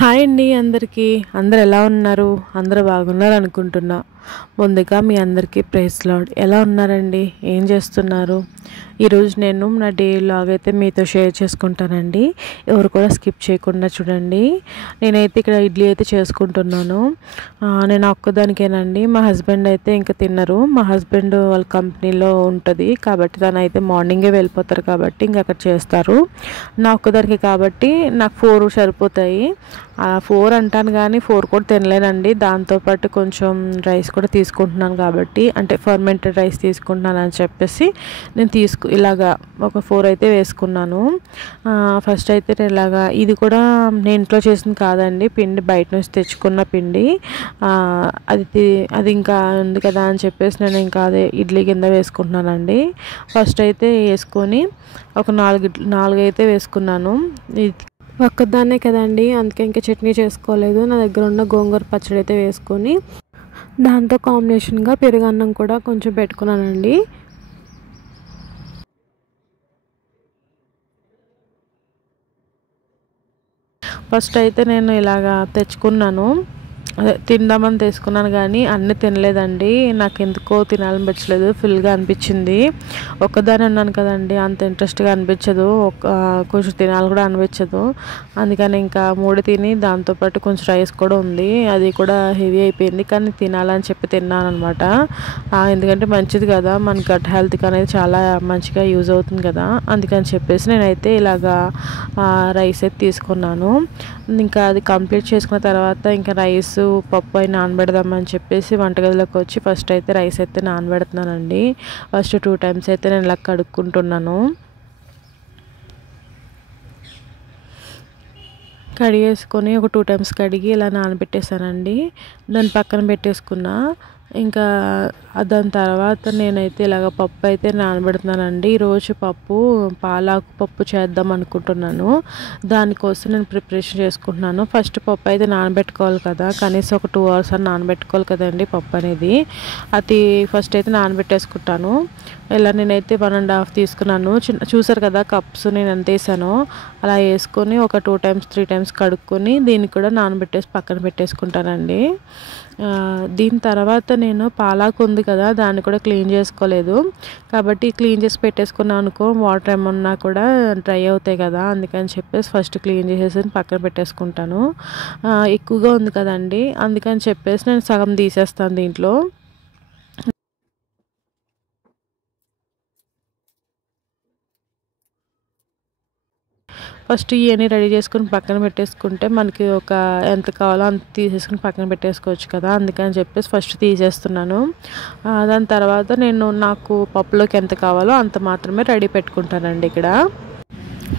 Hi అండి అందరికీ. అందరూ ఎలా ఉన్నారు? అందరూ బాగున్నారు అనుకుంటున్నా. ముందుగా మీ అందరికీ ప్రైజ్ లార్డ్. ఎలా ఉన్నారండి? ఏం చేస్తున్నారు? ఈరోజు నేను నా డే వ్లాగ్ అయితే మీతో షేర్ చేసుకుంటానండి. ఎవరు కూడా స్కిప్ చేయకుండా చూడండి. నేనైతే ఇక్కడ ఇడ్లీ అయితే చేసుకుంటున్నాను. నేను ఒక్కదానికేనండి. మా హస్బెండ్ అయితే ఇంకా తిన్నరు. మా హస్బెండ్ వాళ్ళ కంపెనీలో ఉంటుంది కాబట్టి తనైతే మార్నింగే వెళ్ళిపోతారు కాబట్టి ఇంక అక్కడ చేస్తారు. నా ఒక్కదానికి కాబట్టి నాకు 4 సరిపోతాయి. 4 అంటాను కానీ 4 కూడా తినలేనండి. దాంతోపాటు కొంచెం రైస్ కూడా తీసుకుంటున్నాను కాబట్టి, అంటే ఫర్మెంటెడ్ రైస్ తీసుకుంటున్నాను అని చెప్పేసి నేను ఇలాగా ఒక 4 అయితే వేసుకున్నాను. ఫస్ట్ అయితే ఇలాగా, ఇది కూడా నేను ఇంట్లో చేసింది కాదండి, పిండి బయట నుంచి తెచ్చుకున్న పిండి. అది ఇంకా ఉంది కదా అని చెప్పేసి నేను ఇంకా అదే ఇడ్లీ కింద వేసుకుంటున్నానండి. ఫస్ట్ అయితే వేసుకొని ఒక 4 అయితే వేసుకున్నాను. ఒక్కదాన్నే కదండి, అందుకే ఇంకా చట్నీ చేసుకోలేదు. నా దగ్గర ఉన్న గోంగూర పచ్చడి అయితే వేసుకొని దాంతో కాంబినేషన్గా పెరుగన్నం కూడా కొంచెం పెట్టుకున్నానండి. ఫస్ట్ అయితే నేను ఇలాగా తెచ్చుకున్నాను, అదే తిందామని తీసుకున్నాను కానీ అన్నీ తినలేదండి. నాకు ఎందుకో తినాలనిపించలేదు, ఫుల్గా అనిపించింది. ఒక్కదాని ఉన్నాను కదండి, అంత ఇంట్రెస్ట్గా అనిపించదు, కొంచెం తినాలి కూడా అనిపించదు. అందుకని ఇంకా 3 తిని దాంతోపాటు కొంచెం రైస్ కూడా ఉంది, అది కూడా హెవీ అయిపోయింది. కానీ తినాలని చెప్పి తిన్నాను అనమాట. ఎందుకంటే మంచిది కదా, మన గట్ హెల్త్కి అనేది చాలా మంచిగా యూజ్ అవుతుంది కదా, అందుకని చెప్పేసి నేనైతే ఇలాగా రైస్ అయితే తీసుకున్నాను. ఇంకా అది కంప్లీట్ చేసుకున్న తర్వాత ఇంకా రైస్ పప్పు అయి నానబెడదామని చెప్పేసి వంటగదిలోకి వచ్చి ఫస్ట్ అయితే రైస్ అయితే నానబెడుతున్నానండి. ఫస్ట్ 2 టైమ్స్ అయితే నేను ఇలా కడుక్కుంటున్నాను. కడిగేసుకొని ఒక 2 టైమ్స్ కడిగి ఇలా నానబెట్టేసానండి. దాన్ని పక్కన పెట్టేసుకున్నా. ఇంకా దాని తర్వాత నేనైతే ఇలాగ పప్పు అయితే నానబెడుతున్నానండి. ఈరోజు పాలాకు పప్పు చేద్దాం అనుకుంటున్నాను. దానికోసం నేను ప్రిపరేషన్ చేసుకుంటున్నాను. ఫస్ట్ పప్పు అయితే నానబెట్టుకోవాలి కదా, కనీసం ఒక 2 అవర్స్ అని నానబెట్టుకోవాలి కదండి పప్పు అనేది. అది ఫస్ట్ అయితే నానబెట్టేసుకుంటాను. ఇలా నేనైతే 1.5 తీసుకున్నాను. చూసారు కదా కప్స్ నేను ఎంత వేసానో, అలా వేసుకొని ఒక 2 టైమ్స్ 3 టైమ్స్ కడుక్కొని దీన్ని కూడా నానబెట్టేసి పక్కన పెట్టేసుకుంటానండి. దీని తర్వాత నేను పాలాకు ఉంది కదా, దాన్ని కూడా క్లీన్ చేసుకోలేదు కాబట్టి క్లీన్ చేసి పెట్టేసుకున్నాను అనుకో, వాటర్ ఏమన్నా కూడా డ్రై అవుతాయి కదా, అందుకని చెప్పేసి ఫస్ట్ క్లీన్ చేసేసి పక్కన పెట్టేసుకుంటాను. ఎక్కువగా ఉంది కదండి, అందుకని చెప్పేసి నేను సగం తీసేస్తాను దీంట్లో. ఫస్ట్ ఇవన్నీ రెడీ చేసుకుని పక్కన పెట్టేసుకుంటే మనకి ఎంత కావాలో అంత తీసేసుకుని పక్కన పెట్టేసుకోవచ్చు కదా, అందుకని చెప్పేసి ఫస్ట్ తీసేస్తున్నాను. దాని తర్వాత నాకు పప్పులోకి ఎంత కావాలో అంత మాత్రమే రెడీ పెట్టుకుంటానండి. ఇక్కడ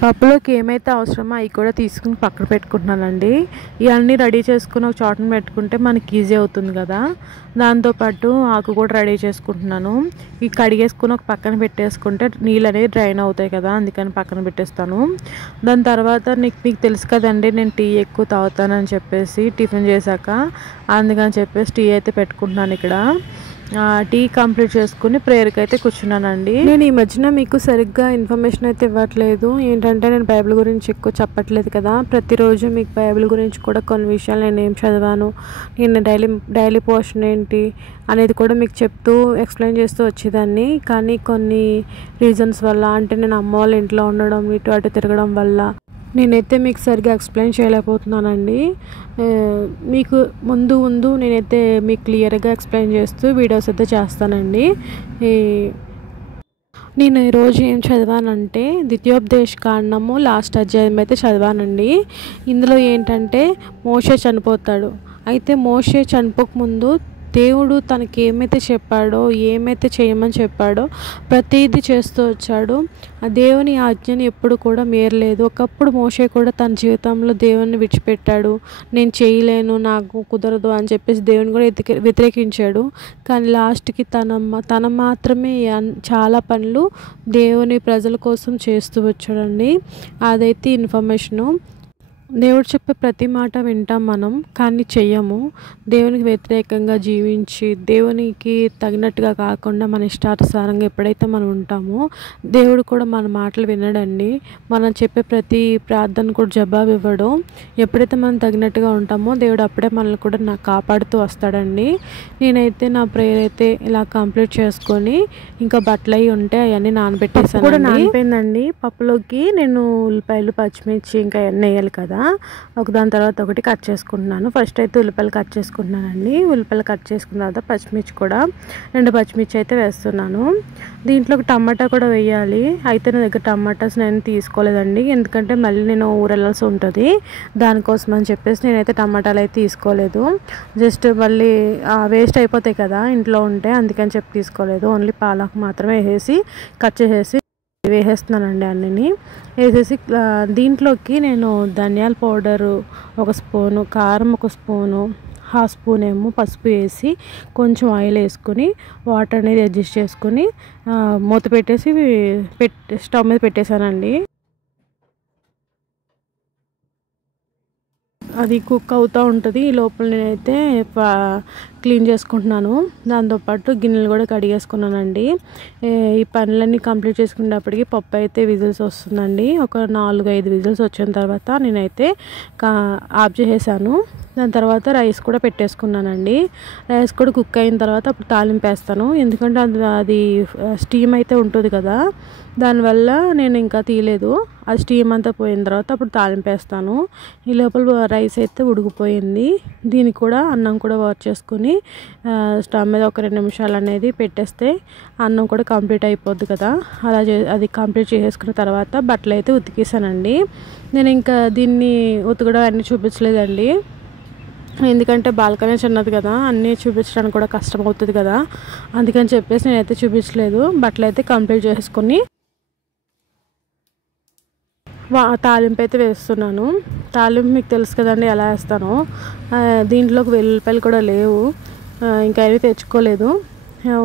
పప్పులోకి ఏమైతే అవసరమో అవి కూడా తీసుకుని పక్కన పెట్టుకుంటున్నానండి. ఇవన్నీ రెడీ చేసుకుని ఒక చోటన పెట్టుకుంటే మనకి ఈజీ అవుతుంది కదా. దాంతోపాటు ఆకు కూడా రెడీ చేసుకుంటున్నాను. ఈ కడిగేసుకుని ఒక పక్కన పెట్టేసుకుంటే నీళ్ళు అనేది డ్రైన్ అవుతాయి కదా, అందుకని పక్కన పెట్టేస్తాను. దాని తర్వాత మీకు తెలుసు కదండి, నేను టీ ఎక్కువ తాగుతానని చెప్పేసి టిఫిన్ చేశాక, అందుకని చెప్పేసి టీ అయితే పెట్టుకుంటున్నాను ఇక్కడ. టీ కంప్లీట్ చేసుకుని ప్రేయర్కి అయితే కూర్చున్నానండి. నేను ఈ మధ్యన మీకు సరిగ్గా ఇన్ఫర్మేషన్ అయితే ఇవ్వట్లేదు. ఏంటంటే నేను బైబిల్ గురించి ఎక్కువ చెప్పట్లేదు కదా. ప్రతిరోజు మీకు బైబిల్ గురించి కూడా కొన్ని విషయాలు నేను ఏం చదివాను, నేను డైలీ పోర్షన్ ఏంటి అనేది కూడా మీకు చెప్తూ ఎక్స్ప్లెయిన్ చేస్తూ వచ్చేదాన్ని. కానీ కొన్ని రీజన్స్ వల్ల, అంటే నేను అమ్మ వాళ్ళ ఇంట్లో ఉండడం, ఇటు అటు తిరగడం వల్ల నేనైతే మీకు సరిగ్గా ఎక్స్ప్లెయిన్ చేయలేకపోతున్నానండి. మీకు ముందు నేనైతే మీకు క్లియర్గా ఎక్స్ప్లెయిన్ చేస్తూ వీడియోస్ అయితే చేస్తానండి. నేను ఈరోజు ఏం చదివానంటే ద్వితీయోపదేశ కాండము లాస్ట్ అధ్యాయం అయితే చదివానండి. ఇందులో ఏంటంటే మోషే చనిపోతాడు. అయితే మోషే చనిపోకముందు దేవుడు తనకి ఏమైతే చెప్పాడో, ఏమైతే చేయమని చెప్పాడో ప్రతిదీ చేస్తూ వచ్చాడు. ఆ దేవుని ఆజ్ఞని ఎప్పుడు కూడా మీరలేదు. ఒకప్పుడు మోషే కూడా తన జీవితంలో దేవుని విడిచిపెట్టాడు. నేను చేయలేను, నాకు కుదరదు అని చెప్పేసి దేవుని కూడా వ్యతిరేకించాడు. కానీ లాస్ట్కి తన మాత్రమే చాలా పనులు దేవుని ప్రజల కోసం చేస్తూ వచ్చాడండి. అదైతే ఇన్ఫర్మేషను. దేవుడు చెప్పే ప్రతి మాట వింటాం మనం, కానీ చెయ్యము. దేవునికి వ్యతిరేకంగా జీవించి దేవునికి తగినట్టుగా కాకుండా మన ఇష్టానుసారంగా ఎప్పుడైతే మనం ఉంటామో దేవుడు కూడా మన మాటలు వినడండి. మనం చెప్పే ప్రతి ప్రార్థన కూడా జవాబు ఇవ్వడు. ఎప్పుడైతే మనం తగినట్టుగా ఉంటామో దేవుడు అప్పుడే మనల్ని కూడా కాపాడుతూ వస్తాడండి. నేనైతే నా ప్రేయర్ అయితే ఇలా కంప్లీట్ చేసుకొని ఇంకా బట్టలు అవి ఉంటే అవన్నీ నానబెట్టేసాను కూడా నానిపోయిందండి. పప్పులోకి నేను ఉల్లిపాయలు, పచ్చిమిర్చి ఇంకా అవన్నీ వేయాలి కదా, దాని తర్వాత ఒకటి కట్ చేసుకుంటున్నాను. ఫస్ట్ అయితే ఉల్లిపాయలు కట్ చేసుకుంటున్నానండి. ఉల్లిపాయలు కట్ చేసుకున్న తర్వాత పచ్చిమిర్చి కూడా 2 పచ్చిమిర్చి అయితే వేస్తున్నాను. దీంట్లో ఒక టమాటా కూడా వేయాలి. అయితే నా దగ్గర టమాటాస్ నేను తీసుకోలేదండి, ఎందుకంటే మళ్ళీ నేను ఊరెళ్ళాల్సి ఉంటుంది. దానికోసం అని చెప్పేసి నేనైతే టమాటాలు అయితే తీసుకోలేదు. జస్ట్ మళ్ళీ వేస్ట్ అయిపోతాయి కదా ఇంట్లో ఉంటే, అందుకని చెప్పి తీసుకోలేదు. ఓన్లీ పాలకు మాత్రమే వేసేసి కట్ చేసేసి వేసేస్తున్నానండి. అన్నీ వేసేసి దీంట్లోకి నేను ధనియాల పౌడరు 1 స్పూను, కారం 1 స్పూను, 1/2 స్పూన్ ఏమో పసుపు వేసి కొంచెం ఆయిల్ వేసుకొని వాటర్ అనేది అడ్జస్ట్ చేసుకొని మూత పెట్టేసి స్టవ్ మీద పెట్టేశానండి. అది కుక్ అవుతూ ఉంటుంది. ఈ లోపల నేనైతే క్లీన్ చేసుకుంటున్నాను. దాంతోపాటు గిన్నెలు కూడా కడిగేసుకున్నానండి. ఈ పనులన్నీ కంప్లీట్ చేసుకునేటప్పటికి పప్పు అయితే విజిల్స్ వస్తుందండి. ఒక 4-5 విజిల్స్ వచ్చిన తర్వాత నేనైతే ఆఫ్ చేసేసాను. దాని తర్వాత రైస్ కూడా పెట్టేసుకున్నానండి. రైస్ కూడా కుక్ అయిన తర్వాత అప్పుడు తాలింపు వేస్తాను, ఎందుకంటే అది స్టీమ్ అయితే ఉంటుంది కదా, దానివల్ల నేను ఇంకా తీయలేదు. అది స్టీమ్ అంతా పోయిన తర్వాత అప్పుడు తాలింపు వేస్తాను. ఈ లోపల రైస్ అయితే ఉడికిపోయింది. దీనికి కూడా అన్నం కూడా వాష్ చేసుకుని స్టవ్ మీద ఒక 2 నిమిషాలు అనేది పెట్టేస్తే అన్నం కూడా కంప్లీట్ అయిపోద్ది కదా. అది కంప్లీట్ చేసేసుకున్న తర్వాత బట్టలు అయితే ఉతికేసానండి. నేను ఇంకా దీన్ని ఉతకడం అన్నీ చూపించలేదండి, ఎందుకంటే బాల్కనీ చిన్నది కదా, అన్నీ చూపించడానికి కూడా కష్టం అవుతుంది కదా, అందుకని చెప్పేసి నేనైతే చూపించలేదు. బట్టలు అయితే కంప్లీట్ చేసుకొని తాలింపు అయితే వేస్తున్నాను. తాలింపు మీకు తెలుసు కదండి ఎలా వేస్తానో. దీంట్లోకి వెల్లుల్లిపాయలు కూడా లేవు, ఇంకా అవి తెచ్చుకోలేదు.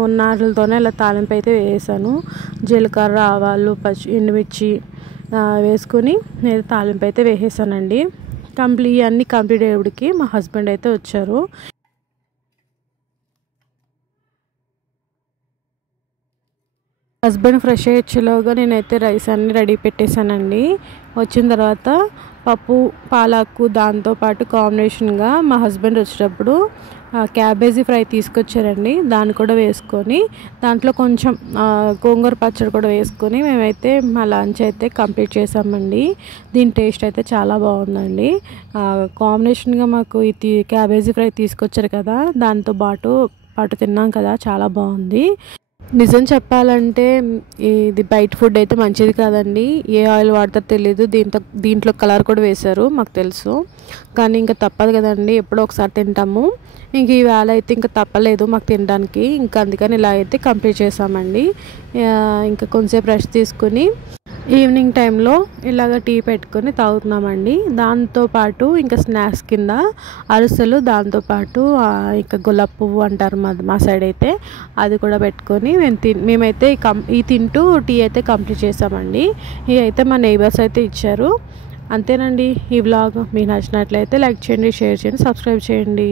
ఉన్న వాటితోనే ఇలా తాలింపు అయితే వేసాను. జీలకర్ర, ఆవాలు, ఎండుమిర్చి వేసుకొని నేను తాలింపు అయితే వేసేసానండి. అన్నీ కంప్లీట్ అయ్యేటికి మా హస్బెండ్ అయితే వచ్చారు. హస్బెండ్ ఫ్రెష్ అయ్యేలోగా నేనైతే రైస్ అన్నీ రెడీ పెట్టేశానండి. వచ్చిన తర్వాత పప్పు, పాలాకు, దాంతోపాటు కాంబినేషన్గా మా హస్బెండ్ వచ్చేటప్పుడు క్యాబేజీ ఫ్రై తీసుకొచ్చారండి. దాన్ని కూడా వేసుకొని దాంట్లో కొంచెం గోంగూర పచ్చడి కూడా వేసుకొని మేమైతే మా లంచ్ అయితే కంప్లీట్ చేసామండి. దీని టేస్ట్ అయితే చాలా బాగుందండి. కాంబినేషన్గా మాకు ఇది క్యాబేజీ ఫ్రై తీసుకొచ్చారు కదా, దాంతో పాటు తిన్నాం కదా, చాలా బాగుంది. నిజం చెప్పాలంటే ఇది బయట ఫుడ్ అయితే మంచిది కాదండి. ఏ ఆయిల్ వాడతారో తెలియదు. దీంట్లో కలర్ కూడా వేశారు, మాకు తెలుసు, కానీ ఇంకా తప్పదు కదండి, ఎప్పుడో ఒకసారి తింటాము. ఇంక ఈవేళ అయితే ఇంకా తప్పలేదు మాకు తినడానికి. ఇంకా అందుకని ఇలా అయితే కంప్లీట్ చేసామండి. ఇంకా కొంచెంసేపు రెస్ట్ తీసుకుని ఈవినింగ్ టైంలో ఇలాగ టీ పెట్టుకొని తాగుతున్నామండి. దాంతోపాటు ఇంకా స్నాక్స్ కింద అరిసెలు, దాంతోపాటు ఇంకా గులాబ్ పువ్వు అంటారు మా సైడ్ అయితే, అది కూడా పెట్టుకొని మేమైతే ఈ తింటూ టీ అయితే కంప్లీట్ చేసామండి. ఇవి అయితే మా నైబర్స్ అయితే ఇచ్చారు. అంతేనండి. ఈ వ్లాగ్ మీకు నచ్చినట్లయితే లైక్ చేయండి, షేర్ చేయండి, సబ్స్క్రైబ్ చేయండి.